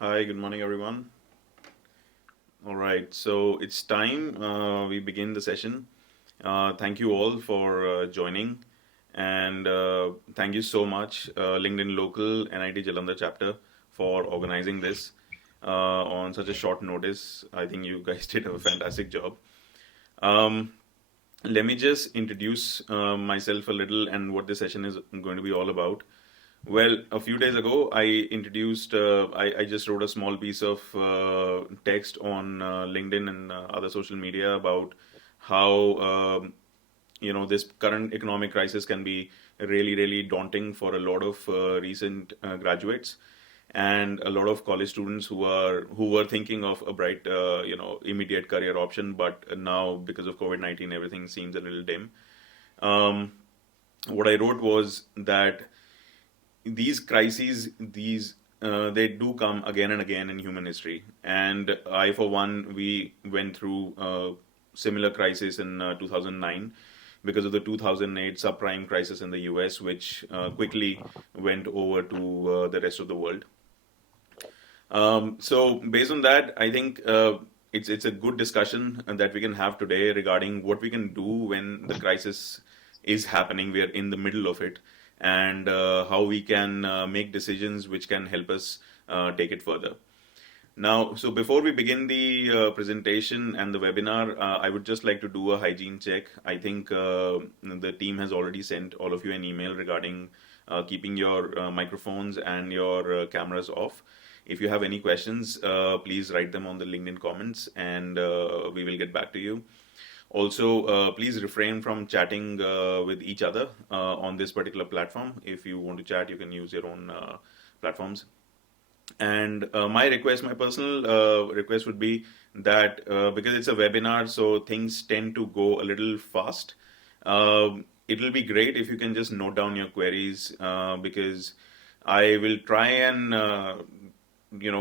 Hi, good morning, everyone. All right, so it's time we begin the session. Thank you all for joining, and thank you so much, LinkedIn Local NIT Jalandhar chapter, for organizing this on such a short notice. I think you guys did a fantastic job. Um, Let me just introduce myself a little and what this session is going to be all about. Well, a few days ago, I just wrote a small piece of text on LinkedIn and other social media about how, this current economic crisis can be really, really daunting for a lot of recent graduates and a lot of college students who were thinking of a bright, immediate career option, but now because of COVID-19, everything seems a little dim. Um, what I wrote was that these crises, these they do come again and again in human history. And I, for one, we went through a similar crisis in 2009 because of the 2008 subprime crisis in the US, which quickly went over to the rest of the world. So based on that, I think it's a good discussion that we can have today regarding what we can do when the crisis is happening. We are in the middle of it, and how we can make decisions which can help us take it further. Now, so before we begin the presentation and the webinar, I would just like to do a hygiene check. I think the team has already sent all of you an email regarding keeping your microphones and your cameras off. If you have any questions, please write them on the LinkedIn comments and we will get back to you. Also, please refrain from chatting with each other on this particular platform. If you want to chat, you can use your own platforms. And my personal request would be that because it's a webinar, so things tend to go a little fast. It will be great if you can just note down your queries because I will try and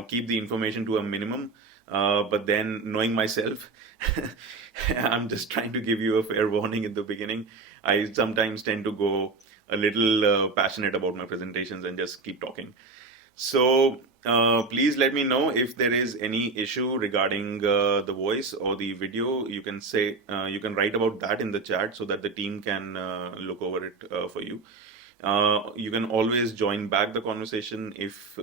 keep the information to a minimum. But then knowing myself, I'm just trying to give you a fair warning in the beginning. I sometimes tend to go a little passionate about my presentations and just keep talking. So please let me know if there is any issue regarding the voice or the video. You can write about that in the chat so that the team can look over it for you. You can always join back the conversation if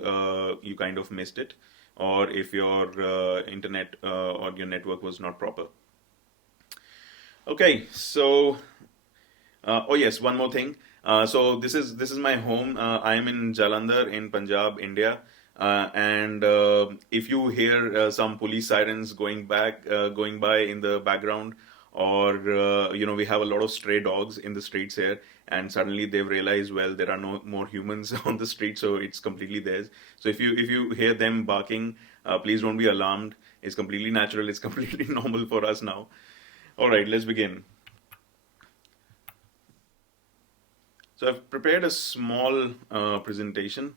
you kind of missed it, or if your internet or your network was not proper. Okay, so oh yes, one more thing. So this is my home. I am in Jalandhar in Punjab, India. And if you hear some police sirens going by in the background, or we have a lot of stray dogs in the streets here, and suddenly they've realized, well, there are no more humans on the street, so it's completely theirs. So if you hear them barking, please don't be alarmed. It's completely natural. It's completely normal for us now. All right, let's begin. So I've prepared a small presentation.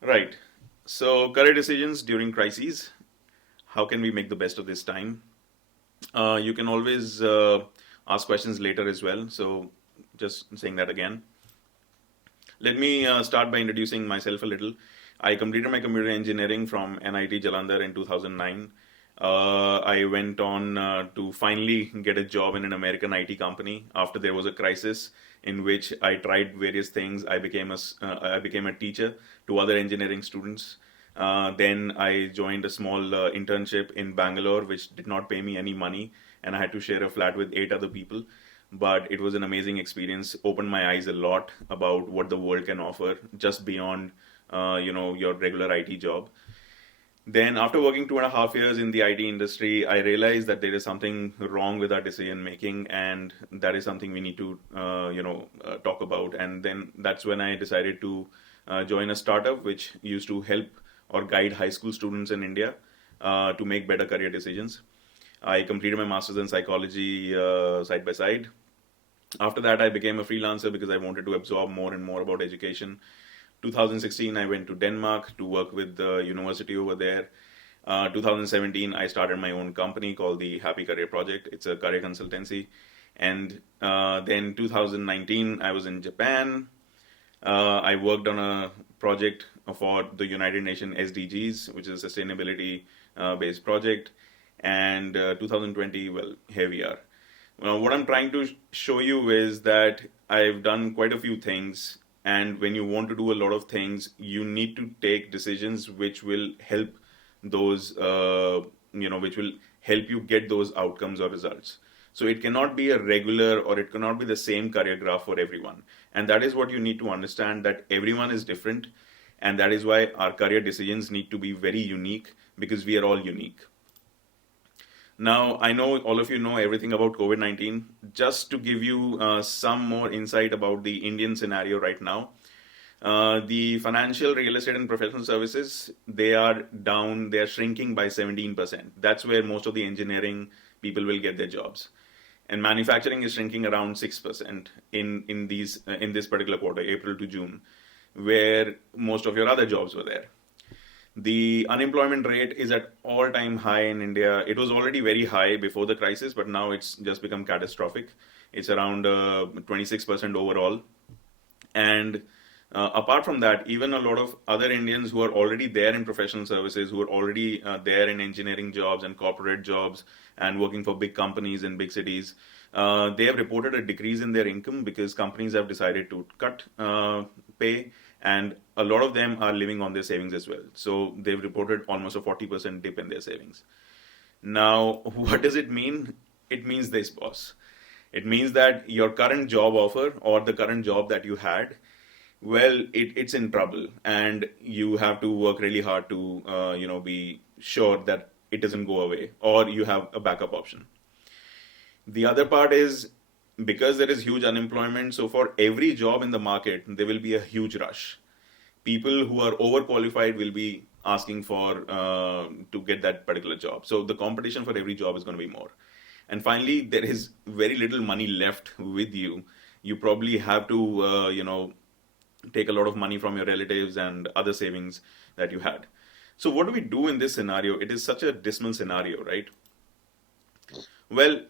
Right. So career decisions during crises. How can we make the best of this time? You can always ask questions later as well. So just saying that again. Let me start by introducing myself a little. I completed my computer engineering from NIT Jalandhar in 2009. I went on to finally get a job in an American IT company after there was a crisis in which I tried various things. I became a teacher to other engineering students. Then I joined a small internship in Bangalore, which did not pay me any money, and I had to share a flat with 8 other people. But it was an amazing experience. Opened my eyes a lot about what the world can offer just beyond, your regular IT job. Then, after working 2.5 years in the IT industry, I realized that there is something wrong with our decision making, and that is something we need to, talk about. And then that's when I decided to join a startup which used to help or guide high school students in India to make better career decisions. I completed my master's in psychology side by side. After that, I became a freelancer because I wanted to absorb more and more about education. 2016, I went to Denmark to work with the university over there. 2017, I started my own company called the Happy Career Project. It's a career consultancy. And then 2019, I was in Japan. I worked on a project for the United Nations SDGs, which is a sustainability based project. And 2020, well, here we are. What I'm trying to show you is that I've done quite a few things, and when you want to do a lot of things, you need to take decisions which will help those, which will help you get those outcomes or results. So it cannot be a regular or it cannot be the same career graph for everyone. And that is what you need to understand, that everyone is different. And that is why our career decisions need to be very unique, because we are all unique. Now, I know all of you know everything about COVID-19. Just to give you some more insight about the Indian scenario right now, the financial, real estate, and professional services, they are down, they are shrinking by 17%. That's where most of the engineering people will get their jobs. And manufacturing is shrinking around 6% in this particular quarter, April to June, where most of your other jobs were there. The unemployment rate is at all-time high in India. It was already very high before the crisis, but now it's just become catastrophic. It's around 26% overall. And apart from that, even a lot of other Indians who are already there in professional services, who are already there in engineering jobs and corporate jobs and working for big companies in big cities, they have reported a decrease in their income because companies have decided to cut pay, and a lot of them are living on their savings as well. So they've reported almost a 40% dip in their savings. Now, what does it mean? It means this, boss. It means that your current job offer or the current job that you had, well, it's in trouble, and you have to work really hard to, be sure that it doesn't go away, or you have a backup option. The other part is, because there is huge unemployment, so for every job in the market, there will be a huge rush. People who are overqualified will be asking for to get that particular job. So the competition for every job is going to be more. And finally, there is very little money left with you. You probably have to, take a lot of money from your relatives and other savings that you had. So what do we do in this scenario? It is such a dismal scenario, right? Well,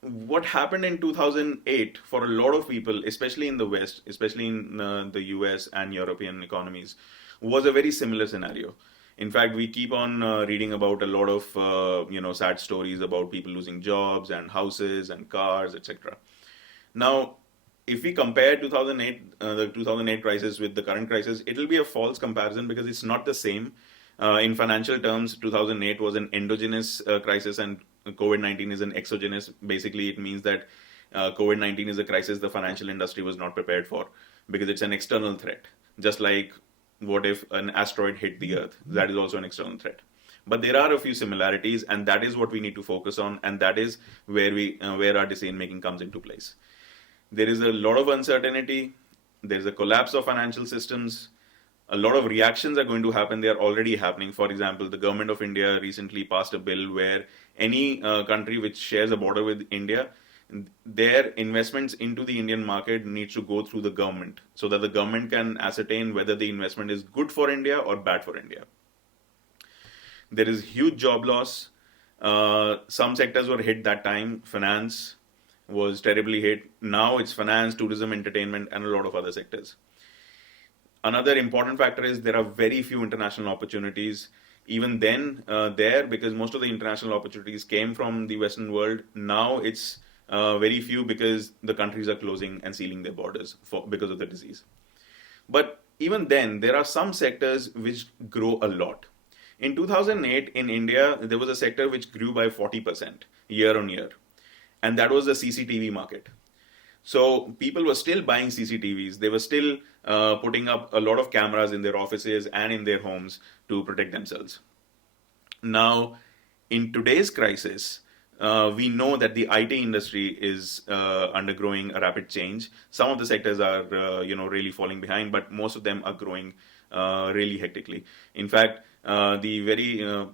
what happened in 2008 for a lot of people, especially in the West, especially in the US and European economies, was a very similar scenario. In fact, we keep on reading about a lot of sad stories about people losing jobs and houses and cars, etc. Now, if we compare 2008, the 2008 crisis with the current crisis, it will be a false comparison because it's not the same. In financial terms, 2008 was an endogenous crisis and COVID-19 is an exogenous. Basically, it means that COVID-19 is a crisis the financial industry was not prepared for because it's an external threat. Just like what if an asteroid hit the Earth? That is also an external threat. But there are a few similarities, and that is what we need to focus on, and that is where our decision making comes into place. There is a lot of uncertainty. There is a collapse of financial systems. A lot of reactions are going to happen. They are already happening. For example, the government of India recently passed a bill where any country which shares a border with India, their investments into the Indian market needs to go through the government so that the government can ascertain whether the investment is good for India or bad for India. There is huge job loss. Some sectors were hit that time. Finance was terribly hit. Now it's finance, tourism, entertainment, and a lot of other sectors. Another important factor is there are very few international opportunities. Even then, because most of the international opportunities came from the Western world, now it's very few because the countries are closing and sealing their borders because of the disease. But even then, there are some sectors which grow a lot. In 2008, in India, there was a sector which grew by 40% year on year, and that was the CCTV market. So people were still buying CCTVs. They were still putting up a lot of cameras in their offices and in their homes to protect themselves. Now, in today's crisis, we know that the IT industry is undergoing a rapid change. Some of the sectors are, really falling behind, but most of them are growing really hectically. In fact, the very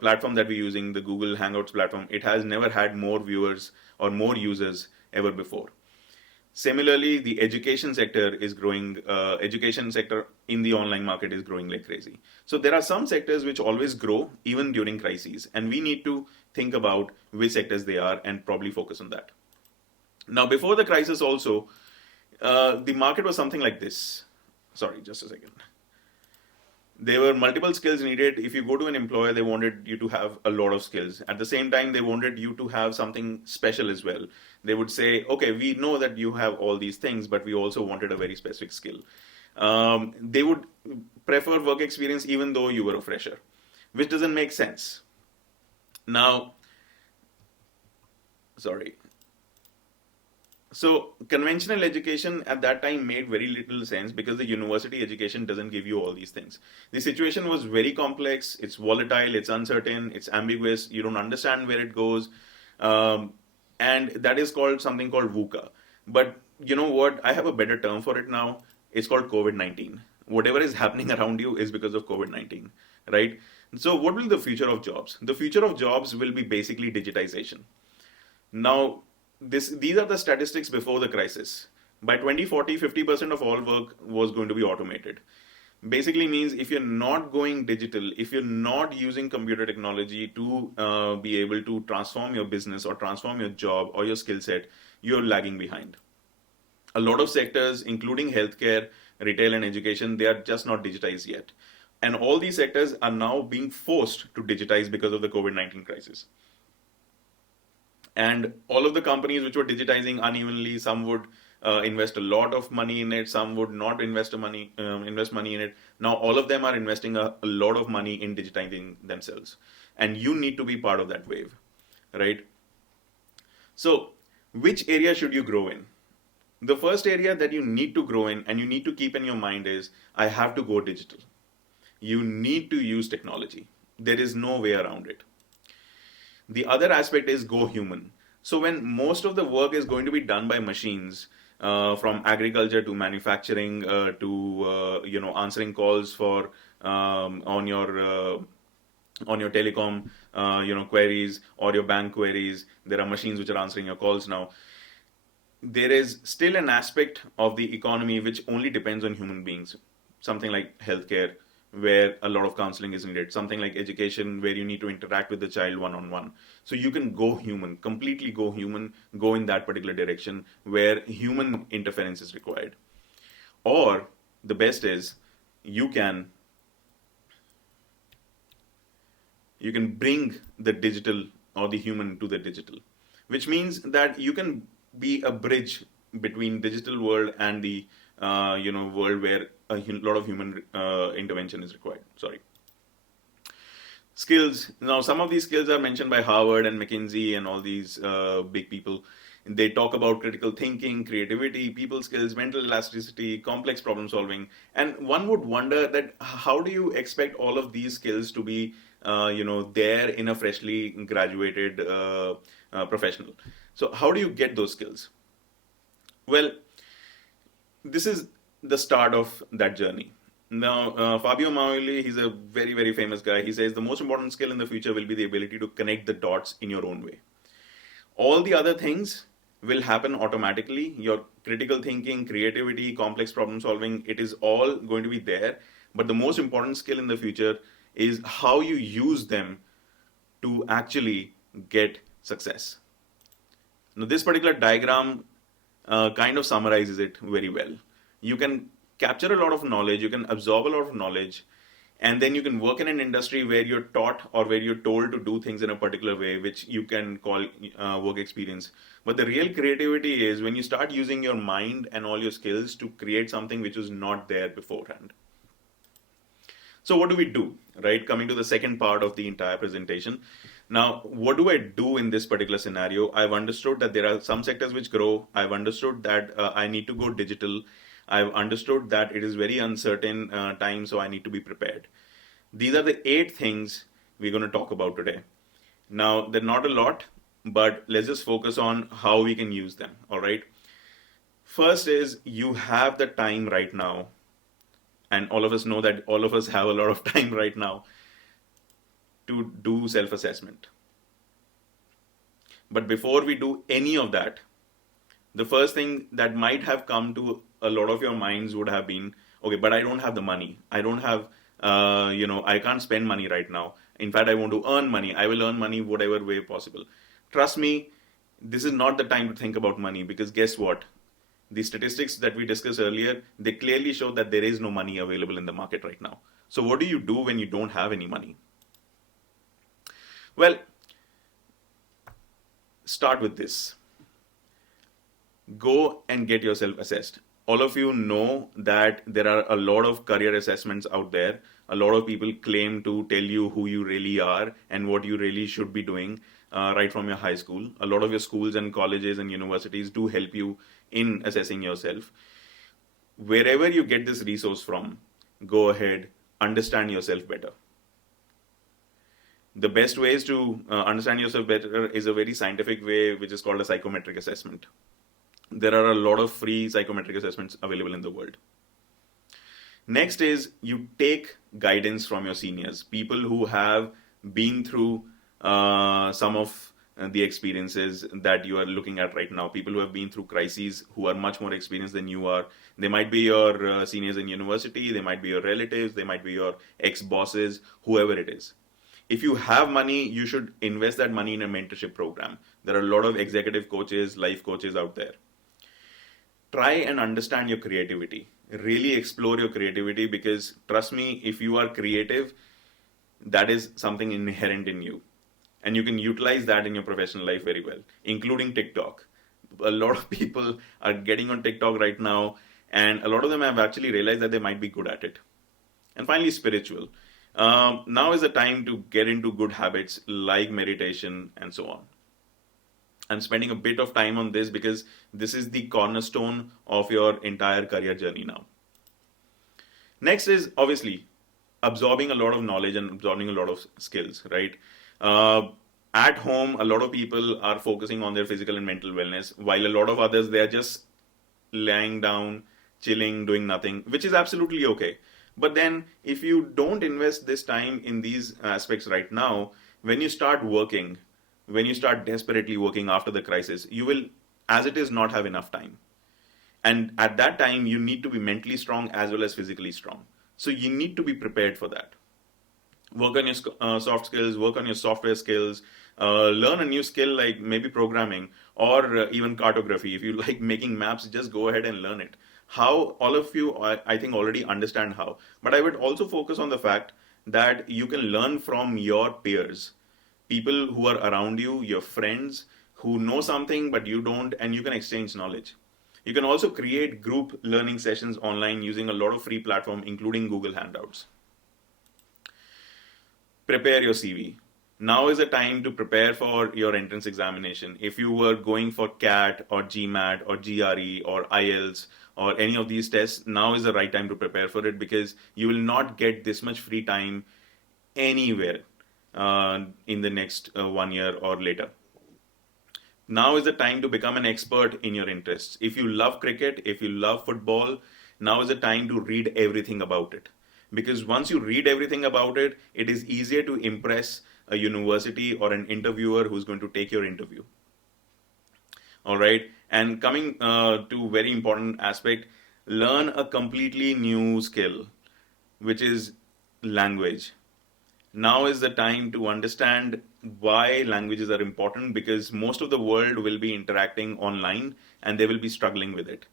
platform that we're using, the Google Hangouts platform, it has never had more viewers or more users ever before. Similarly, the education sector is growing. Education sector in the online market is growing like crazy. So there are some sectors which always grow even during crises, and we need to think about which sectors they are and probably focus on that. Now, before the crisis also, the market was something like this. sorry, just a second. There were multiple skills needed. If you go to an employer, they wanted you to have a lot of skills. At the same time, they wanted you to have something special as well. They would say, okay, we know that you have all these things, but we also wanted a very specific skill. They would prefer work experience even though you were a fresher, which doesn't make sense. Now, sorry. So conventional education at that time made very little sense because the university education doesn't give you all these things. The situation was very complex, it's volatile, it's uncertain, it's ambiguous, you don't understand where it goes. And that is called something called VUCA. But you know what? I have a better term for it now. It's called COVID-19. Whatever is happening around you is because of COVID-19, right? So what will the future of jobs? The future of jobs will be basically digitization. Now, these are the statistics before the crisis. By 2040, 50% of all work was going to be automated. Basically means if you're not going digital, if you're not using computer technology to be able to transform your business or transform your job or your skill set, you're lagging behind. A lot of sectors, including healthcare, retail, and education, they are just not digitized yet. And all these sectors are now being forced to digitize because of the COVID-19 crisis. And all of the companies which were digitizing unevenly, some would invest a lot of money in it, some would not invest money in it. Now all of them are investing a lot of money in digitizing themselves, and you need to be part of that wave, right? So which area should you grow in? The first area that you need to grow in and you need to keep in your mind is, I have to go digital. You need to use technology. There is no way around it. The other aspect is go human. So when most of the work is going to be done by machines, from agriculture to manufacturing to answering calls for on your telecom queries or your bank queries, there are machines which are answering your calls now. There is still an aspect of the economy which only depends on human beings. Something like healthcare, where a lot of counseling is needed. Something like education, where you need to interact with the child one-on-one. So you can go human, completely go human, go in that particular direction where human interference is required. Or the best is you can bring the digital or the human to the digital, which means that you can be a bridge between digital world and the world where a lot of human intervention is required. Sorry. Skills. Now, some of these skills are mentioned by Harvard and McKinsey and all these big people. They talk about critical thinking, creativity, people skills, mental elasticity, complex problem solving. And one would wonder that how do you expect all of these skills to be, there in a freshly graduated professional? So how do you get those skills? Well, this is the start of that journey. Now, Fabio Mauli, he's a very, very famous guy. He says the most important skill in the future will be the ability to connect the dots in your own way. All the other things will happen automatically. Your critical thinking, creativity, complex problem solving, it is all going to be there. But the most important skill in the future is how you use them to actually get success. Now, this particular diagram kind of summarizes it very well. You can capture a lot of knowledge, you can absorb a lot of knowledge, and then you can work in an industry where you're taught or where you're told to do things in a particular way, which you can call work experience. But the real creativity is when you start using your mind and all your skills to create something which was not there beforehand. So what do we do, right? Coming to the second part of the entire presentation. Now, what do I do in this particular scenario? I've understood that there are some sectors which grow. I've understood that I need to go digital. I've understood that it is very uncertain time, so I need to be prepared. These are the 8 things we're going to talk about today. Now, they're not a lot, but let's just focus on how we can use them, all right? First is you have the time right now, and all of us know that all of us have a lot of time right now to do self-assessment. But before we do any of that, the first thing that might have come to a lot of your minds would have been, okay, but I don't have the money. I don't have, I can't spend money right now. In fact, I want to earn money. I will earn money whatever way possible. Trust me, this is not the time to think about money, because guess what? The statistics that we discussed earlier, they clearly show that there is no money available in the market right now. So what do you do when you don't have any money? Well, start with this. Go and get yourself assessed. All of you know that there are a lot of career assessments out there. A lot of people claim to tell you who you really are and what you really should be doing right from your high school. A lot of your schools and colleges and universities do help you in assessing yourself. Wherever you get this resource from, go ahead, understand yourself better. The best ways to understand yourself better is a very scientific way, which is called a psychometric assessment. There are a lot of free psychometric assessments available in the world. Next is you take guidance from your seniors, people who have been through some of the experiences that you are looking at right now, people who have been through crises, who are much more experienced than you are. They might be your seniors in university, they might be your relatives, they might be your ex-bosses, whoever it is. If you have money, you should invest that money in a mentorship program. There are a lot of executive coaches, life coaches out there. Try and understand your creativity. Really explore your creativity, because trust me, if you are creative, that is something inherent in you. And you can utilize that in your professional life very well, including TikTok. A lot of people are getting on TikTok right now, and a lot of them have actually realized that they might be good at it. And finally, spiritual. Now is the time to get into good habits like meditation and so on. I'm spending a bit of time on this because this is the cornerstone of your entire career journey now. Next is obviously absorbing a lot of knowledge and absorbing a lot of skills, right? At home, a lot of people are focusing on their physical and mental wellness, while a lot of others, they are just lying down, chilling, doing nothing, which is absolutely okay. But then if you don't invest this time in these aspects right now, when you start working, when you start desperately working after the crisis, you will, as it is, not have enough time. And at that time, you need to be mentally strong as well as physically strong. So you need to be prepared for that. Work on your soft skills, work on your software skills, learn a new skill like maybe programming or even cartography. If you like making maps, just go ahead and learn it. How, all of you, I think, already understand how. But I would also focus on the fact that you can learn from your peers, people who are around you, your friends who know something but you don't, and you can exchange knowledge. You can also create group learning sessions online using a lot of free platforms, including Google Hangouts. Prepare your CV. Now is the time to prepare for your entrance examination. If you were going for CAT or GMAT or GRE or IELTS or any of these tests, now is the right time to prepare for it, because you will not get this much free time anywhere in the next 1 year or later. Now is the time to become an expert in your interests. If you love cricket, if you love football, now is the time to read everything about it. Because once you read everything about it, it is easier to impress a university or an interviewer who's going to take your interview. All right. And coming to very important aspect, learn a completely new skill, which is language. Now is the time to understand why languages are important, because most of the world will be interacting online and they will be struggling with it.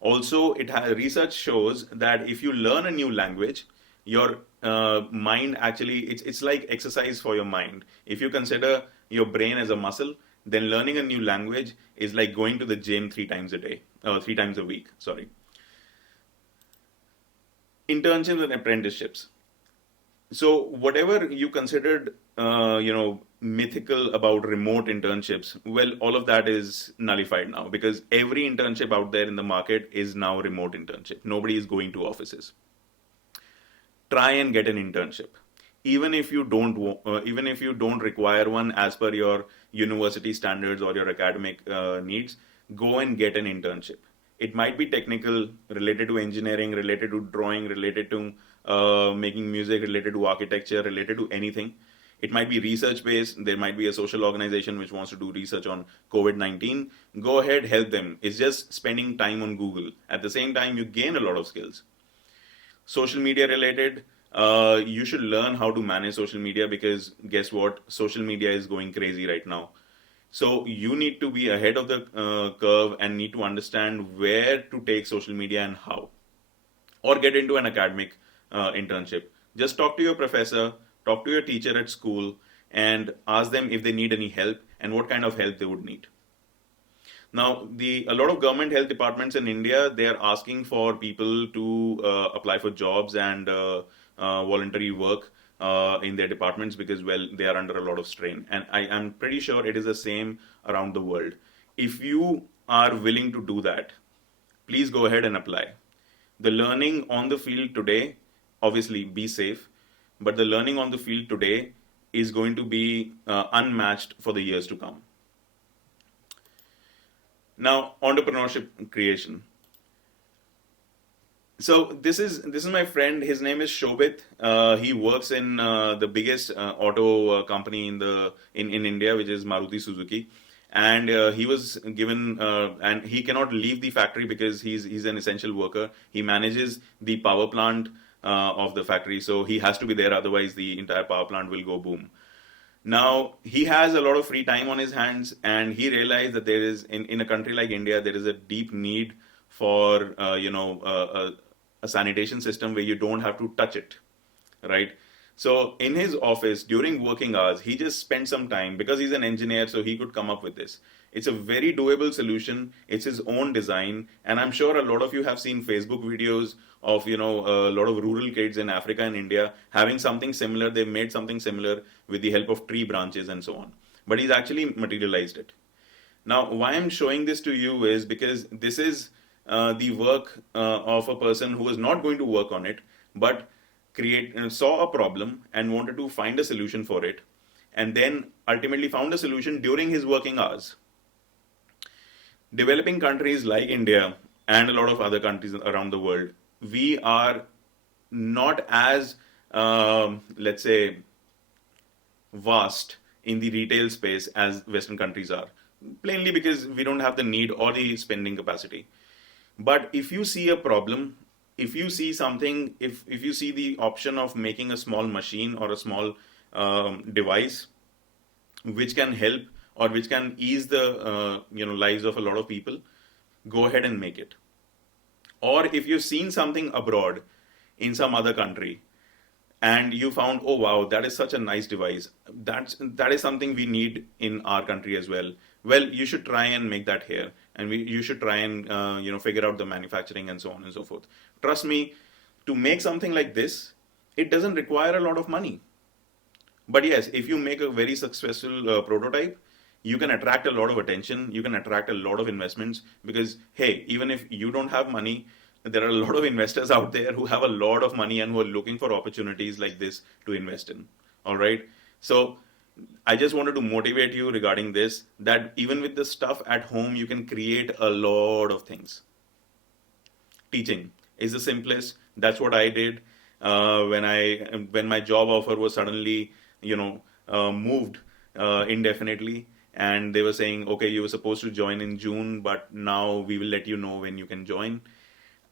Also, research shows that if you learn a new language, your mind actually, it's like exercise for your mind. If you consider your brain as a muscle, then learning a new language is like going to the gym 3 times a week. Sorry. Internships and apprenticeships. So whatever you considered, mythical about remote internships, well, all of that is nullified now, because every internship out there in the market is now remote internship. Nobody is going to offices. Try and get an internship. Even if you don't require one as per your university standards or your academic needs, go and get an internship. It might be technical, related to engineering, related to drawing, related to making music, related to architecture, related to anything. It might be research based. There might be a social organization which wants to do research on COVID-19. Go ahead, help them. It's just spending time on Google. At the same time, you gain a lot of skills. Social media related, you should learn how to manage social media, because guess what? Social media is going crazy right now. So you need to be ahead of the curve and need to understand where to take social media and how, or get into an academic internship. Just talk to your professor, talk to your teacher at school, and ask them if they need any help and what kind of help they would need. Now, a lot of government health departments in India, they are asking for people to apply for jobs and voluntary work in their departments because, well, they are under a lot of strain. And I am pretty sure it is the same around the world. If you are willing to do that, please go ahead and apply. The learning on the field today, obviously be safe, but the learning on the field today is going to be unmatched for the years to come. Now, entrepreneurship creation. So this is my friend. His name is Shobit. He works in the biggest auto company in India, which is Maruti Suzuki. And he was given, and he cannot leave the factory because he's an essential worker. He manages the power plant of the factory, so he has to be there. Otherwise, the entire power plant will go boom. Now, he has a lot of free time on his hands, and he realized that there is, in a country like India, there is a deep need for, a sanitation system where you don't have to touch it, right? So in his office, during working hours, he just spent some time because he's an engineer, so he could come up with this. It's a very doable solution. It's his own design. And I'm sure a lot of you have seen Facebook videos of, a lot of rural kids in Africa and India having something similar. They've made something similar with the help of tree branches and so on. But he's actually materialized it. Now, why I'm showing this to you is because this is the work of a person who was not going to work on it, but saw a problem and wanted to find a solution for it, and then ultimately found a solution during his working hours. Developing countries like India and a lot of other countries around the world, we are not as, let's say, vast in the retail space as Western countries are, plainly because we don't have the need or the spending capacity. But if you see a problem, if you see something, if you see the option of making a small machine or a small device which can help or which can ease the lives of a lot of people, go ahead and make it. Or if you've seen something abroad in some other country and you found, oh wow, that is such a nice device, that is something we need in our country as well. Well, you should try and make that here, and you should try and figure out the manufacturing and so on and so forth. Trust me, to make something like this, it doesn't require a lot of money. But yes, if you make a very successful prototype, you can attract a lot of attention, you can attract a lot of investments, because hey, even if you don't have money, there are a lot of investors out there who have a lot of money and who are looking for opportunities like this to invest in. All right. So I just wanted to motivate you regarding this, that even with the stuff at home, you can create a lot of things. Teaching is the simplest. That's what I did when my job offer was suddenly, moved indefinitely. And they were saying, okay, you were supposed to join in June, but now we will let you know when you can join.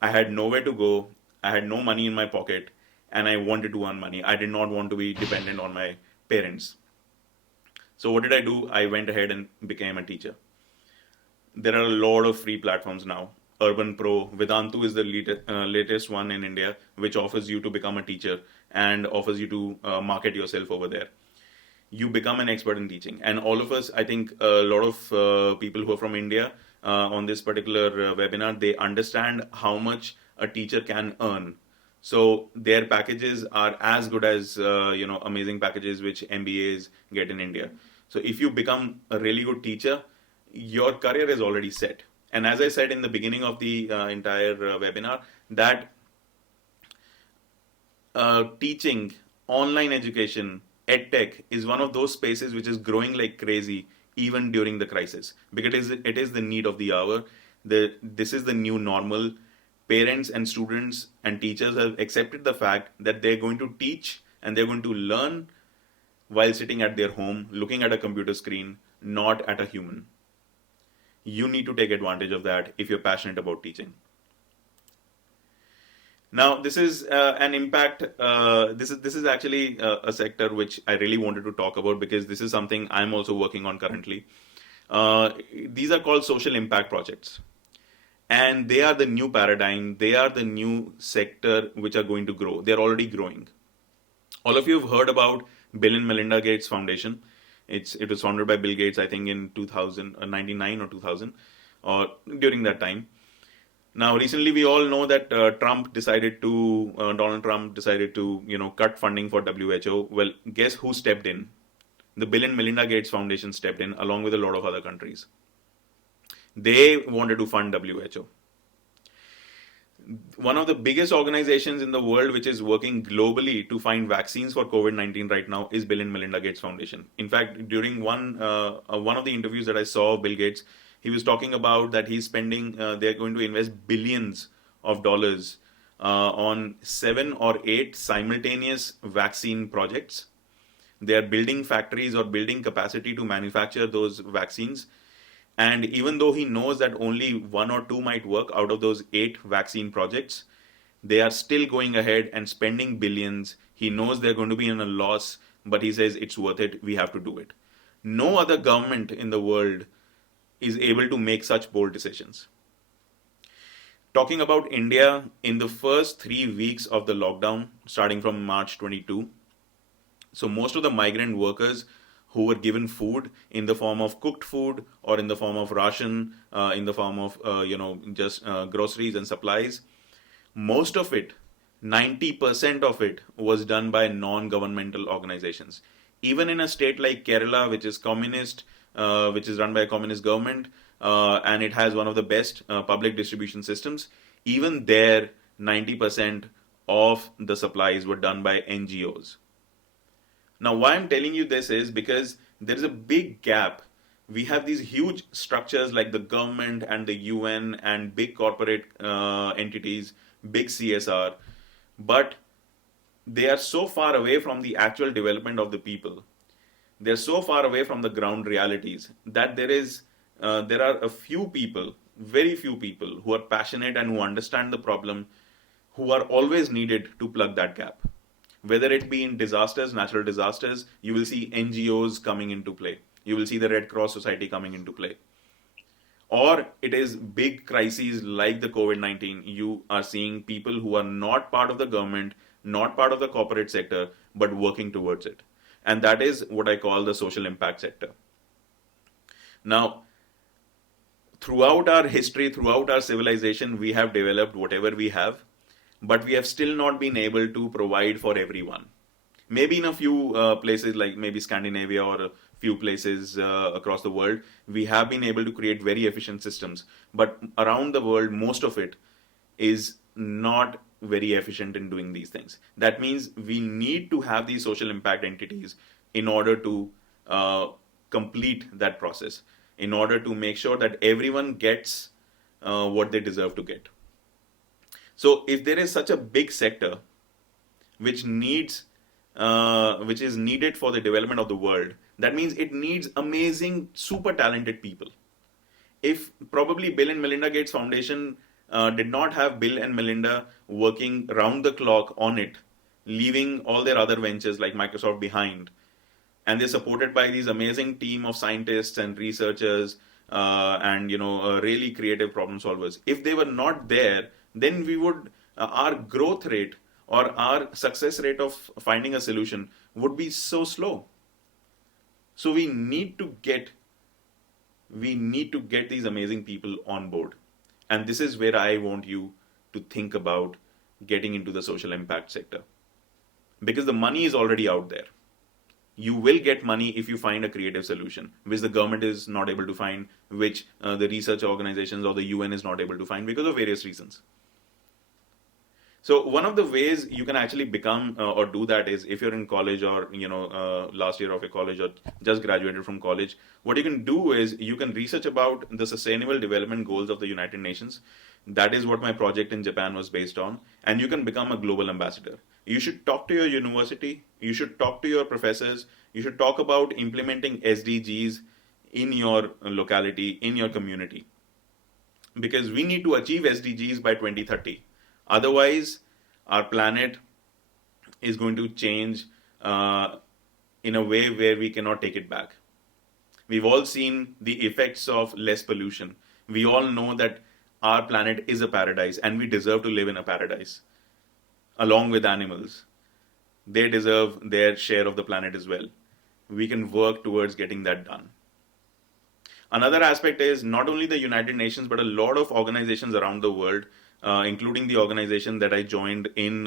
I had nowhere to go. I had no money in my pocket, and I wanted to earn money. I did not want to be dependent on my parents. So what did I do? I went ahead and became a teacher. There are a lot of free platforms now. Urban Pro, Vedantu is the latest one in India, which offers you to become a teacher and offers you to market yourself over there. You become an expert in teaching. And all of us, I think a lot of people who are from India on this particular webinar, they understand how much a teacher can earn. So their packages are as good as, amazing packages which MBAs get in India. So if you become a really good teacher, your career is already set. And as I said in the beginning of the entire webinar, that teaching, online education, EdTech is one of those spaces which is growing like crazy even during the crisis, because it is the need of the hour. This is the new normal. Parents and students and teachers have accepted the fact that they're going to teach and they're going to learn while sitting at their home, looking at a computer screen, not at a human. You need to take advantage of that if you're passionate about teaching. Now, this is an impact. This is actually a sector which I really wanted to talk about, because this is something I'm also working on currently. Uh, these are called social impact projects, and they are the new paradigm. They are the new sector which are going to grow. They are already growing. All of you have heard about Bill and Melinda Gates Foundation. It was founded by Bill Gates, I think, in 1999 or 2000, or during that time. Now, recently, we all know that Donald Trump decided to, cut funding for WHO. Well, guess who stepped in? The Bill and Melinda Gates Foundation stepped in, along with a lot of other countries. They wanted to fund WHO. One of the biggest organizations in the world which is working globally to find vaccines for COVID-19 right now is Bill and Melinda Gates Foundation. In fact, during one of the interviews that I saw of Bill Gates, he was talking about that he's spending, they're going to invest billions of dollars on 7 or 8 simultaneous vaccine projects. They are building factories or building capacity to manufacture those vaccines. And even though he knows that only 1 or 2 might work out of those 8 vaccine projects, they are still going ahead and spending billions. He knows they're going to be in a loss, but he says it's worth it. We have to do it. No other government in the world is able to make such bold decisions. Talking about India, in the first 3 weeks of the lockdown, starting from March 22, so most of the migrant workers who were given food in the form of cooked food or in the form of ration, in the form of just groceries and supplies, most of it, 90% of it, was done by non-governmental organizations. Even in a state like Kerala, which is communist, which is run by a communist government, and it has one of the best public distribution systems, even there, 90% of the supplies were done by NGOs. Now, why I'm telling you this is because there is a big gap. We have these huge structures like the government and the UN and big corporate entities, big CSR, but they are so far away from the actual development of the people. They're so far away from the ground realities that there are a few people, very few people, who are passionate and who understand the problem, who are always needed to plug that gap. Whether it be in disasters, natural disasters, you will see NGOs coming into play. You will see the Red Cross Society coming into play. Or it is big crises like the COVID-19. You are seeing people who are not part of the government, not part of the corporate sector, but working towards it. And that is what I call the social impact sector. Now, throughout our history, throughout our civilization, we have developed whatever we have, but we have still not been able to provide for everyone. Maybe in a few places like maybe Scandinavia or a few places across the world, we have been able to create very efficient systems. But around the world, most of it is not very efficient in doing these things. That means we need to have these social impact entities in order to complete that process, in order to make sure that everyone gets what they deserve to get. So if there is such a big sector which is needed for the development of the world, that means it needs amazing, super talented people. If probably Bill and Melinda Gates Foundation did not have Bill and Melinda working round the clock on it, leaving all their other ventures like Microsoft behind, and they're supported by these amazing team of scientists and researchers and really creative problem solvers. If they were not there, then we would our growth rate or our success rate of finding a solution would be so slow. So we need to get these amazing people on board. And this is where I want you to think about getting into the social impact sector. Because the money is already out there. You will get money if you find a creative solution, which the government is not able to find, which the research organizations or the UN is not able to find because of various reasons. So one of the ways you can actually become or do that is if you're in college or last year of your college or just graduated from college, what you can do is you can research about the Sustainable Development Goals of the United Nations. That is what my project in Japan was based on, and you can become a global ambassador. You should talk to your university, you should talk to your professors, you should talk about implementing SDGs in your locality, in your community. Because we need to achieve SDGs by 2030. Otherwise, our planet is going to change in a way where we cannot take it back. We've all seen the effects of less pollution. We all know that our planet is a paradise and we deserve to live in a paradise along with animals. They deserve their share of the planet as well. We can work towards getting that done. Another aspect is not only the United Nations, but a lot of organizations around the world, including the organization that I joined in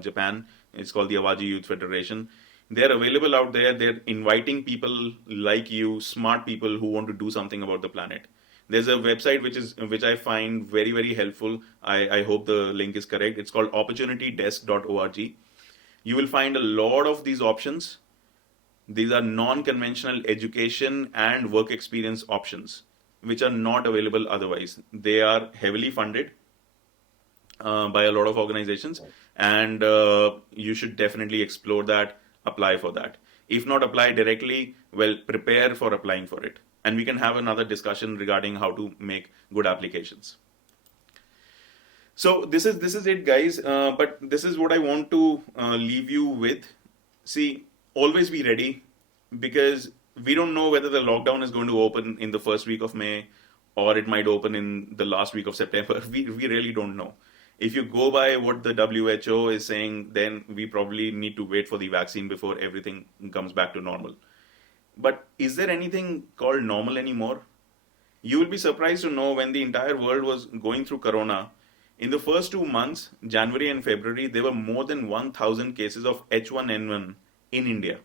Japan. It's called the Awaji Youth Federation. They're available out there. They're inviting people like you, smart people who want to do something about the planet. There's a website which I find very, very helpful. I hope the link is correct. It's called opportunitydesk.org. You will find a lot of these options. These are non-conventional education and work experience options, which are not available otherwise. They are heavily funded by a lot of organizations, and you should definitely explore that, apply for that. If not apply directly, well, prepare for applying for it. And we can have another discussion regarding how to make good applications. So this is it, guys. But this is what I want to leave you with. See, always be ready, because we don't know whether the lockdown is going to open in the first week of May or it might open in the last week of September. We really don't know. If you go by what the WHO is saying, then we probably need to wait for the vaccine before everything comes back to normal. But is there anything called normal anymore? You will be surprised to know when the entire world was going through Corona, in the first 2 months, January and February, there were more than 1,000 cases of H1N1 in India.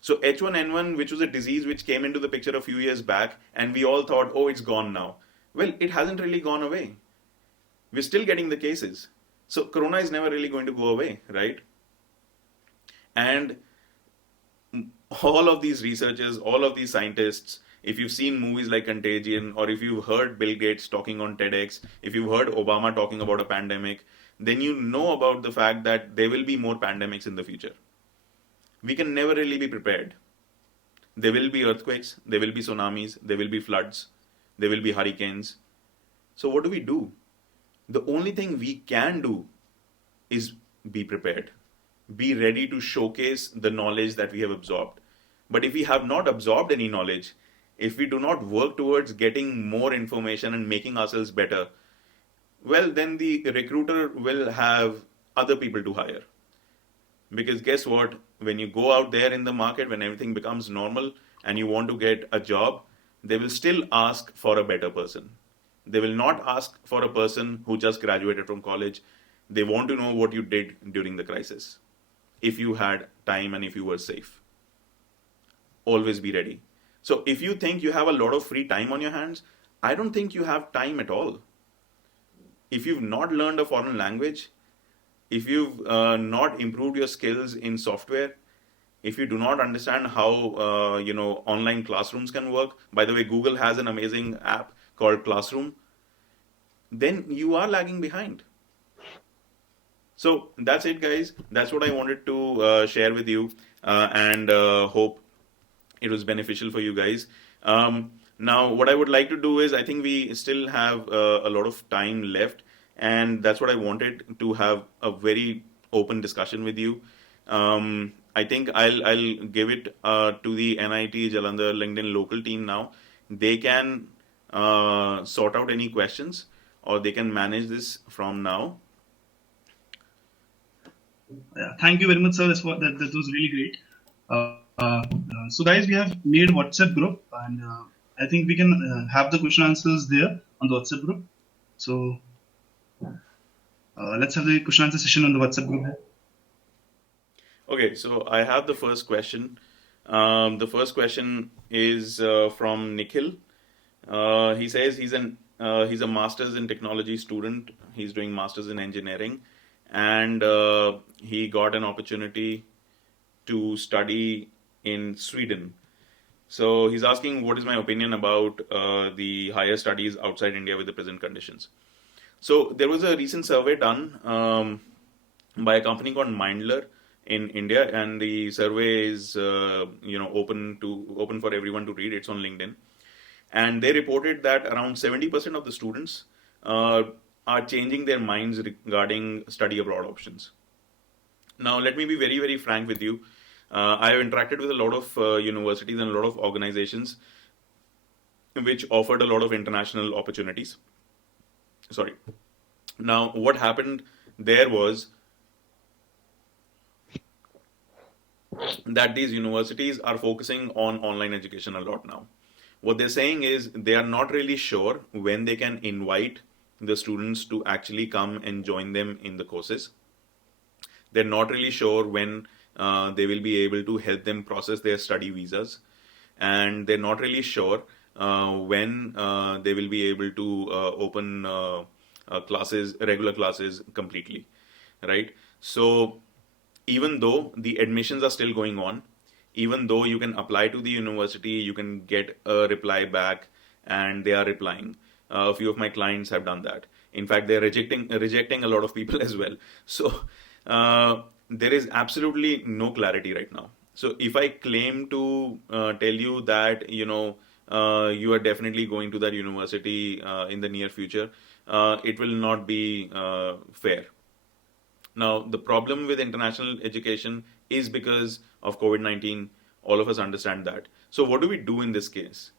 So H1N1, which was a disease which came into the picture a few years back, and we all thought, oh, it's gone now. Well, it hasn't really gone away. We're still getting the cases. So Corona is never really going to go away, right? And all of these researchers, all of these scientists, if you've seen movies like Contagion, or if you've heard Bill Gates talking on TEDx, if you've heard Obama talking about a pandemic, then you know about the fact that there will be more pandemics in the future. We can never really be prepared. There will be earthquakes, there will be tsunamis, there will be floods, there will be hurricanes. So what do? The only thing we can do is be prepared. Be ready to showcase the knowledge that we have absorbed. But if we have not absorbed any knowledge, if we do not work towards getting more information and making ourselves better, well, then the recruiter will have other people to hire. Because guess what? When you go out there in the market, when everything becomes normal and you want to get a job, they will still ask for a better person. They will not ask for a person who just graduated from college. They want to know what you did during the crisis. If you had time and if you were safe. Always be ready. So if you think you have a lot of free time on your hands, I don't think you have time at all. If you've not learned a foreign language, if you've not improved your skills in software, if you do not understand how online classrooms can work, by the way, Google has an amazing app called Classroom, then you are lagging behind. So that's it, guys. That's what I wanted to share with you, and hope it was beneficial for you guys. Now, what I would like to do is, I think we still have a lot of time left, and that's what I wanted to have a very open discussion with you. I think I'll give it to the NIT Jalandhar LinkedIn local team now. They can sort out any questions, or they can manage this from now. Yeah, thank you very much, sir. That was really great. So guys, we have made WhatsApp group, and I think we can have the question answers there on the WhatsApp group. So let's have the question answer session on the WhatsApp group here. Okay, so I have the first question. The first question is from Nikhil. He says he's a master's in technology student. He's doing master's in engineering, and he got an opportunity to study in Sweden. So he's asking, what is my opinion about the higher studies outside India with the present conditions? So there was a recent survey done by a company called Mindler in India, and the survey is open for everyone to read. It's on LinkedIn, and they reported that around 70% of the students are changing their minds regarding study abroad options. Now, let me be very, very frank with you. I have interacted with a lot of universities and a lot of organizations which offered a lot of international opportunities. Sorry. Now, what happened there was that these universities are focusing on online education a lot now. What they're saying is they are not really sure when they can invite the students to actually come and join them in the courses. They're not really sure when they will be able to help them process their study visas, and they're not really sure when they will be able to open classes, regular classes completely, right? So even though the admissions are still going on, even though you can apply to the university, you can get a reply back, and they are replying. A few of my clients have done that. In fact, they're rejecting a lot of people as well. So there is absolutely no clarity right now. So if I claim to tell you that you are definitely going to that university in the near future, it will not be fair. Now, the problem with international education is because of COVID-19. All of us understand that. So, what do we do in this case?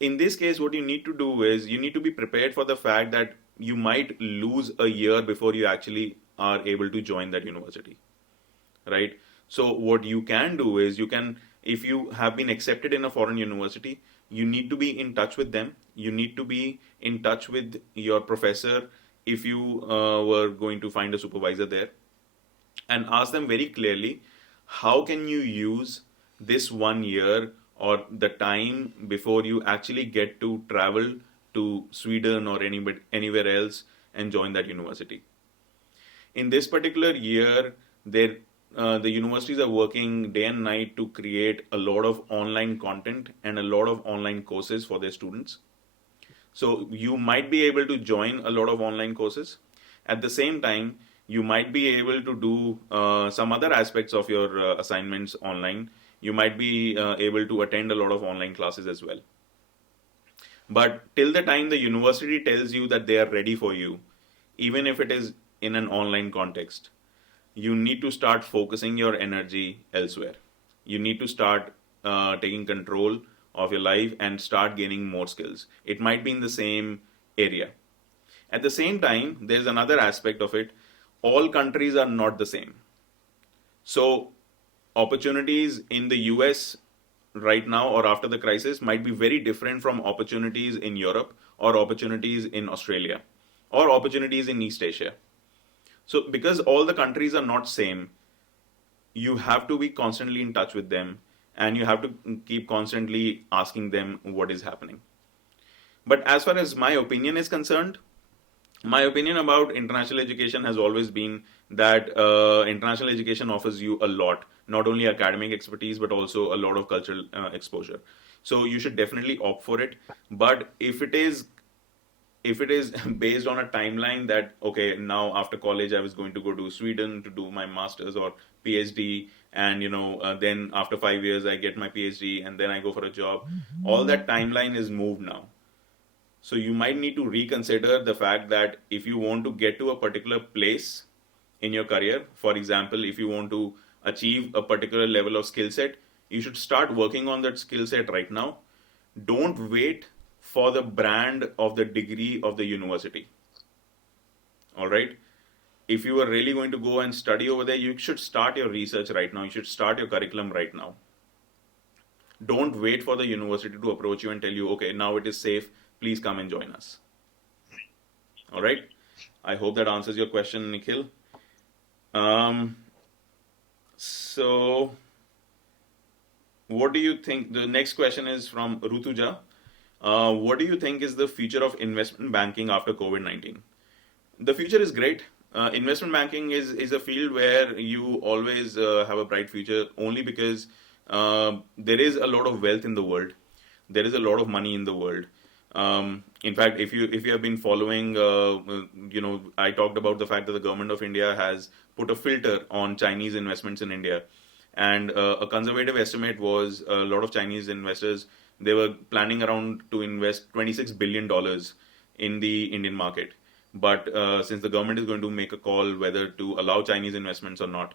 In this case, what you need to do is you need to be prepared for the fact that you might lose a year before you actually are able to join that university, right? So, what you can do is if you have been accepted in a foreign university, you need to be in touch with them. You need to be in touch with your professor if you were going to find a supervisor there, and ask them very clearly, how can you use this 1 year or the time before you actually get to travel to Sweden or anywhere else and join that university. In this particular year, the universities are working day and night to create a lot of online content and a lot of online courses for their students. So you might be able to join a lot of online courses. At the same time, you might be able to do some other aspects of your assignments online. You might be able to attend a lot of online classes as well. But till the time the university tells you that they are ready for you, even if it is in an online context, you need to start focusing your energy elsewhere. You need to start taking control of your life and start gaining more skills. It might be in the same area. At the same time, there's another aspect of it. All countries are not the same. So, opportunities in the US right now or after the crisis might be very different from opportunities in Europe or opportunities in Australia or opportunities in East Asia. So, because all the countries are not same, you have to be constantly in touch with them, and you have to keep constantly asking them what is happening. But as far as my opinion is concerned, my opinion about international education has always been that international education offers you a lot, not only academic expertise but also a lot of cultural exposure. So you should definitely opt for it. But if it is based on a timeline that, okay, now after college I was going to go to Sweden to do my masters or PhD, and then after 5 years I get my PhD and then I go for a job, all that timeline is moved now. So you might need to reconsider the fact that if you want to get to a particular place in your career, for example, if you want to achieve a particular level of skill set, you should start working on that skill set right now. Don't wait for the brand of the degree of the university. All right. If you are really going to go and study over there, you should start your research right now. You should start your curriculum right now. Don't wait for the university to approach you and tell you, okay, now it is safe, please come and join us. All right. I hope that answers your question, Nikhil. So, what do you think? The next question is from Rutuja. What do you think is the future of investment banking after COVID-19? The future is great. Investment banking is a field where you always have a bright future, only because there is a lot of wealth in the world. There is a lot of money in the world. In fact, if you have been following, I talked about the fact that the government of India has put a filter on Chinese investments in India, and a conservative estimate was a lot of Chinese investors, they were planning around to invest $26 billion in the Indian market. But since the government is going to make a call whether to allow Chinese investments or not,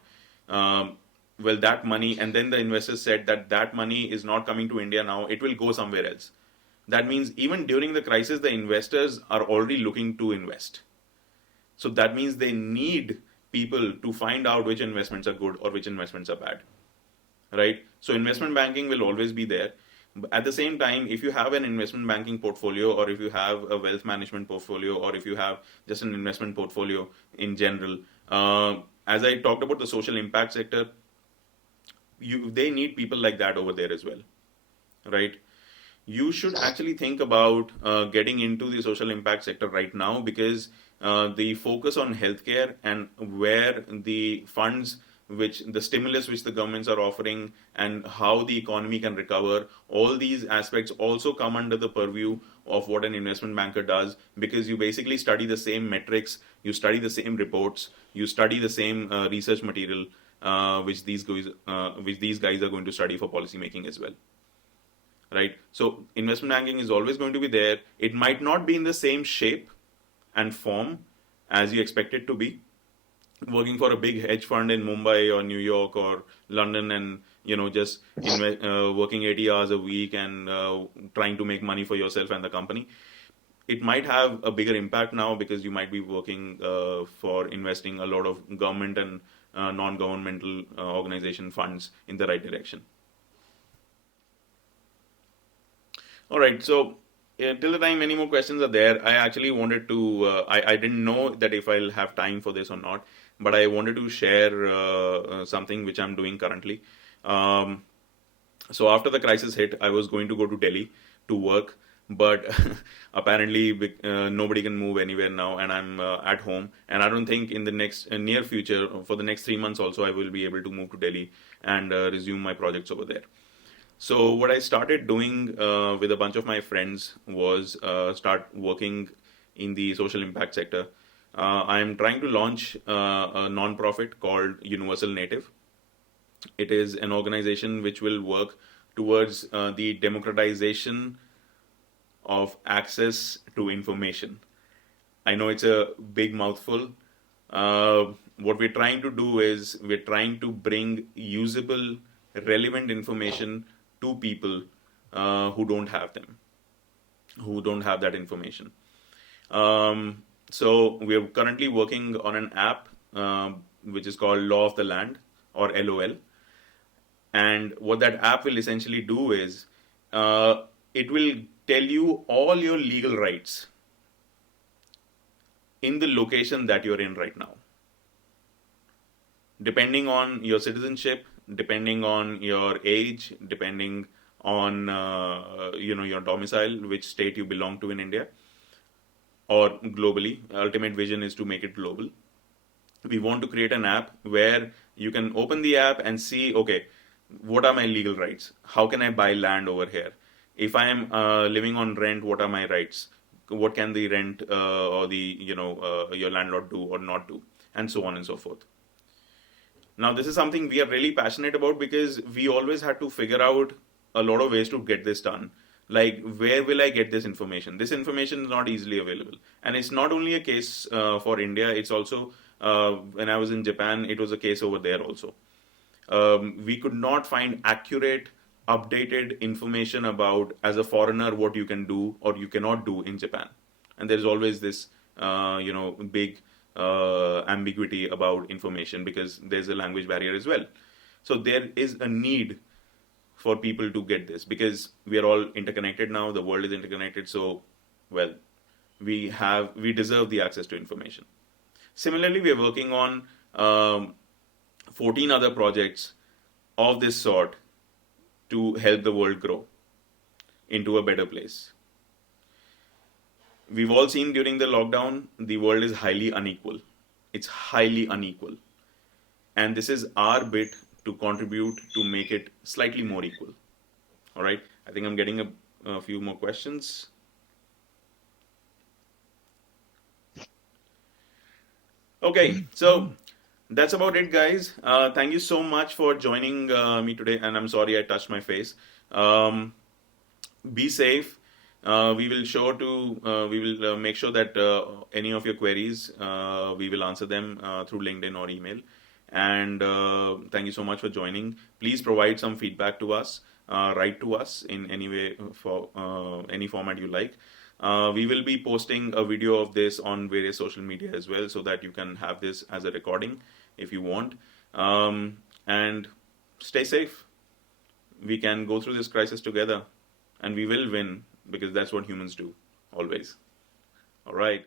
well, that money, and then the investors said that that money is not coming to India now, it will go somewhere else. That means even during the crisis, the investors are already looking to invest. So that means they need people to find out which investments are good or which investments are bad, right? So investment banking will always be there. At the same time, if you have an investment banking portfolio, or if you have a wealth management portfolio, or if you have just an investment portfolio in general, as I talked about the social impact sector, they need people like that over there as well, right? You should actually think about getting into the social impact sector right now, because the focus on healthcare and where the funds, which the stimulus which the governments are offering, and how the economy can recover, all these aspects also come under the purview of what an investment banker does, because you basically study the same metrics, you study the same reports, you study the same research material, which these guys are going to study for policy making as well, right? So investment banking is always going to be there. It might not be in the same shape and form as you expect it to be. Working for a big hedge fund in Mumbai or New York or London, and just working 80 hours a week and trying to make money for yourself and the company, it might have a bigger impact now, because you might be working for investing a lot of government and non-governmental organization funds in the right direction. All right, so till the time any more questions are there, I actually wanted to, I didn't know that if I'll have time for this or not, but I wanted to share something which I'm doing currently. So after the crisis hit, I was going to go to Delhi to work, but apparently nobody can move anywhere now, and I'm at home, and I don't think in the next near future, for the next 3 months also, I will be able to move to Delhi and resume my projects over there. So what I started doing with a bunch of my friends was start working in the social impact sector. I'm trying to launch a non-profit called Universal Native. It is an organization which will work towards the democratization of access to information. I know it's a big mouthful. What we're trying to do is we're trying to bring usable, relevant information to people who don't have them, who don't have that information. So we're currently working on an app which is called Law of the Land, or LOL. And what that app will essentially do is it will tell you all your legal rights in the location that you're in right now. Depending on your citizenship, depending on your age, depending on your domicile, which state you belong to in India or globally. Ultimate vision is to make it global. We want to create an app where you can open the app and see, okay, what are my legal rights? How can I buy land over here? If I am living on rent, what are my rights? What can the rent or the your landlord do or not do, and so on and so forth. Now, this is something we are really passionate about, because we always had to figure out a lot of ways to get this done. Like, where will I get this information? This information is not easily available. And it's not only a case for India, it's also, when I was in Japan, it was a case over there also. We could not find accurate, updated information about, as a foreigner, what you can do or you cannot do in Japan. And there's always this, big ambiguity about information, because there's a language barrier as well. So there is a need for people to get this, because we are all interconnected now. The world is interconnected. So, well, we deserve the access to information. Similarly, we are working on 14 other projects of this sort to help the world grow into a better place. We've all seen during the lockdown, the world is highly unequal. It's highly unequal. And this is our bit to contribute to make it slightly more equal. All right. I think I'm getting a few more questions. Okay. So that's about it, guys. Thank you so much for joining me today. And I'm sorry I touched my face. Be safe. We will make sure that any of your queries, we will answer them through LinkedIn or email. And thank you so much for joining. Please provide some feedback to us. Write to us in any way for any format you like. We will be posting a video of this on various social media as well, so that you can have this as a recording if you want. And stay safe. We can go through this crisis together, and we will win, because that's what humans do, always. All right.